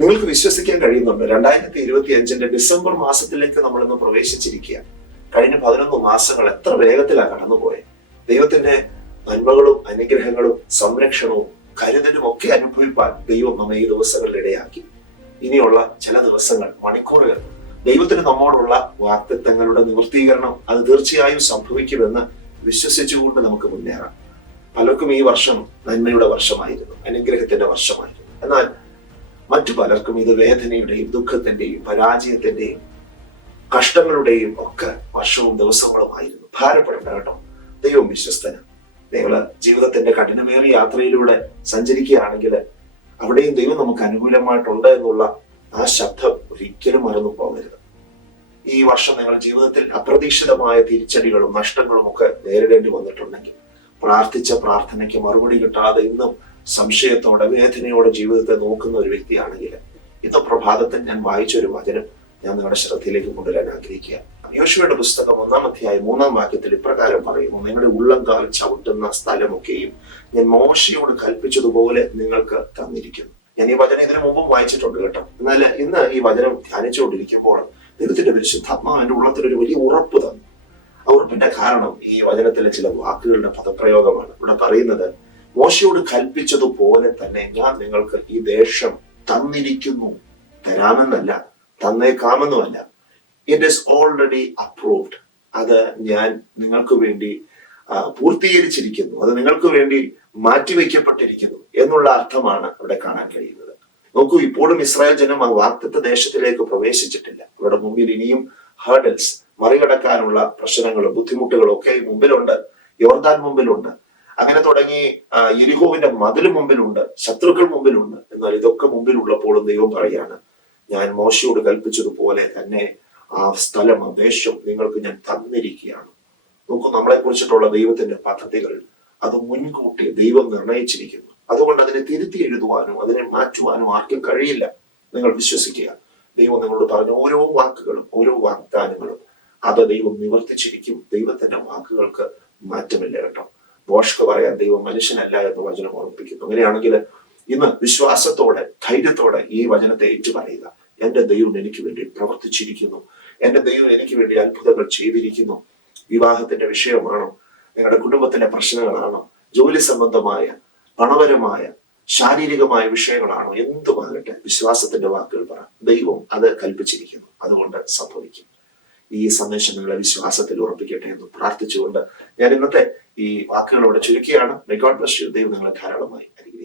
നിങ്ങൾക്ക് വിശ്വസിക്കാൻ കഴിയുന്നുണ്ട് 2025 ഡിസംബർ മാസത്തിലേക്ക് നമ്മൾ ഇന്ന് പ്രവേശിച്ചിരിക്കുക. കഴിഞ്ഞ 11 മാസങ്ങൾ എത്ര വേഗത്തിലാണ് കടന്നുപോയത്. ദൈവത്തിന്റെ നന്മകളും അനുഗ്രഹങ്ങളും സംരക്ഷണവും കരുതലും ഒക്കെ അനുഭവിപ്പാൻ ദൈവം നമ്മെ ഈ ദിവസങ്ങളിൽ ഇടയാക്കി. ഇനിയുള്ള ചില ദിവസങ്ങൾ, മണിക്കൂറുകൾ ദൈവത്തിന് നമ്മോടുള്ള വാഗ്ദത്തങ്ങളുടെ നിവൃത്തീകരണം അത് തീർച്ചയായും സംഭവിക്കുമെന്ന് വിശ്വസിച്ചുകൊണ്ട് നമുക്ക് മുന്നേറാം. പലർക്കും ഈ വർഷം നന്മയുടെ വർഷമായിരുന്നു, അനുഗ്രഹത്തിന്റെ വർഷമായിരുന്നു. എന്നാൽ മറ്റു പലർക്കും ഇത് വേദനയുടെയും ദുഃഖത്തിന്റെയും പരാജയത്തിന്റെയും കഷ്ടങ്ങളുടെയും ഒക്കെ വർഷവും ദിവസങ്ങളുമായിരുന്നു. ഭാരപ്പെടേണ്ട കേട്ടോ, ദൈവം വിശ്വസ്തനാണ്. നിങ്ങള് ജീവിതത്തിന്റെ കഠിനമേറിയ യാത്രയിലൂടെ സഞ്ചരിക്കുകയാണെങ്കിൽ അവിടെയും ദൈവം നമുക്ക് അനുകൂലമായിട്ടുണ്ട് എന്നുള്ള ആ ശബ്ദം ഒരിക്കലും മറന്നു പോകരുത്. ഈ വർഷം നിങ്ങൾ ജീവിതത്തിൽ അപ്രതീക്ഷിതമായ തിരിച്ചടികളും നഷ്ടങ്ങളും ഒക്കെ നേരിടേണ്ടി വന്നിട്ടുണ്ടെങ്കിൽ, പ്രാർത്ഥിച്ച പ്രാർത്ഥനയ്ക്ക് മറുപടി കിട്ടാതെ ഇന്നും സംശയത്തോടെ വേദനയോടെ ജീവിതത്തെ നോക്കുന്ന ഒരു വ്യക്തിയാണെങ്കിൽ, ഇന്ന് പ്രഭാതത്തിൽ ഞാൻ വായിച്ചൊരു വചനം ഞാൻ നിങ്ങളുടെ ശ്രദ്ധയിലേക്ക് കൊണ്ടുവരാൻ ആഗ്രഹിക്കുക. യോശുവയുടെ പുസ്തകം 1-ാം അധ്യായം 3-ാം വാക്യത്തിൽ ഇപ്രകാരം പറയുന്നു: നിങ്ങളുടെ ഉള്ളംകാൽ ചവിട്ടുന്ന സ്ഥലമൊക്കെയും ഞാൻ മോശയോട് കൽപ്പിച്ചതുപോലെ നിങ്ങൾക്ക് തന്നിരിക്കുന്നു. ഞാൻ ഈ വചനം ഇതിനു മുമ്പും വായിച്ചിട്ടുണ്ട് കേട്ടോ. എന്നാൽ ഇന്ന് ഈ വചനം ധ്യാനിച്ചുകൊണ്ടിരിക്കുമ്പോൾ ദൈവത്തിന്റെ പരിശുദ്ധാത്മാവ് എന്റെ ഉള്ളത്തിൽ ഒരു വലിയ ഉറപ്പ് തന്നു. ആ ഉറപ്പിന്റെ കാരണം ഈ വചനത്തിലെ ചില വാക്കുകളുടെ പദപ്രയോഗമാണ്. ഇവിടെ പറയുന്നത്, മോശയോട് കൽപ്പിച്ചതുപോലെ തന്നെ ഞാൻ നിങ്ങൾക്ക് ഈ ദേശം തന്നിരിക്കുന്നു. തരാമെന്നല്ല, തന്നേക്കാമെന്നുമല്ല. It is already approved. അത് ഞാൻ നിങ്ങൾക്ക് വേണ്ടി പൂർത്തീകരിച്ചിരിക്കുന്നു, അത് നിങ്ങൾക്ക് വേണ്ടി മാറ്റിവെക്കപ്പെട്ടിരിക്കുന്നു എന്നുള്ള അർത്ഥമാണ് ഇവിടെ കാണാൻ കഴിയുന്നത്. നോക്കൂ, ഇപ്പോഴും ഇസ്രായേൽ ജനം ആ വാഗ്ദത്ത ദേശത്തിലേക്ക് പ്രവേശിച്ചിട്ടില്ല. അവരുടെ മുമ്പിൽ ഇനിയും ഹേർഡൽസ്, മറികടക്കാനുള്ള പ്രശ്നങ്ങളും ബുദ്ധിമുട്ടുകളും ഒക്കെ മുമ്പിലുണ്ട്. യോർദാൻ മുമ്പിലുണ്ട്. അങ്ങനെ തുടങ്ങി യെരിഹോവിന്റെ മതിൽ മുമ്പിലുണ്ട്, ശത്രുക്കൾ മുമ്പിലുണ്ട്. എന്നാൽ ഇതൊക്കെ മുമ്പിലുള്ളപ്പോഴും ദൈവം പറയാണ്, ഞാൻ മോശയോട് കൽപ്പിച്ചതുപോലെ തന്നെ ആ സ്ഥലം, ആ ദേശം നിങ്ങൾക്ക് ഞാൻ തന്നിരിക്കുകയാണ്. നോക്കൂ, നമ്മളെ കുറിച്ചിട്ടുള്ള ദൈവത്തിന്റെ പദ്ധതികൾ അത് മുൻകൂട്ടി ദൈവം നിർണയിച്ചിരിക്കുന്നു. അതുകൊണ്ട് അതിനെ തിരുത്തി എഴുതുവാനോ അതിനെ മാറ്റുവാനോ ആർക്കും കഴിയില്ല. നിങ്ങൾ വിശ്വസിക്കുക. ദൈവം നിങ്ങളോട് പറഞ്ഞ ഓരോ വാക്കുകളും ഓരോ വാഗ്ദാനങ്ങളും അത് ദൈവം നിവർത്തിച്ചിരിക്കും. ദൈവത്തിന്റെ വാക്കുകൾക്ക് മാറ്റമില്ല കേട്ടോ. ബോഷ്ക്ക് പറയാൻ ദൈവം മനുഷ്യനല്ല എന്ന് വചനം ഓർമ്മിപ്പിക്കുന്നു. അങ്ങനെയാണെങ്കിൽ ഇന്ന് വിശ്വാസത്തോടെ ധൈര്യത്തോടെ ഈ വചനത്തെ ഏറ്റു പറയുക. എന്റെ ദൈവം എനിക്ക് വേണ്ടി പ്രവർത്തിച്ചിരിക്കുന്നു, എന്റെ ദൈവം എനിക്ക് വേണ്ടി അത്ഭുതങ്ങൾ ചെയ്തിരിക്കുന്നു. വിവാഹത്തിന്റെ വിഷയമാണോ, നിങ്ങളുടെ കുടുംബത്തിന്റെ പ്രശ്നങ്ങളാണോ, ജോലി സംബന്ധമായ പണപരമായ ശാരീരികമായ വിഷയങ്ങളാണോ, എന്തുമാകട്ടെ വിശ്വാസത്തിന്റെ വാക്കുകൾ പറ. ദൈവം അത് കൽപ്പിച്ചിരിക്കുന്നു, അതുകൊണ്ട് സംഭവിക്കും. ഈ സന്ദേശം നിങ്ങളെ വിശ്വാസത്തിൽ ഉറപ്പിക്കട്ടെ എന്ന് പ്രാർത്ഥിച്ചുകൊണ്ട് ഞാൻ ഇന്നത്തെ ഈ വാക്കുകളോടെ ചുരുക്കിയാണ്. My God bless you. ദൈവം നിങ്ങളെ ധാരാളമായി അനുഗ്രഹിക്കട്ടെ.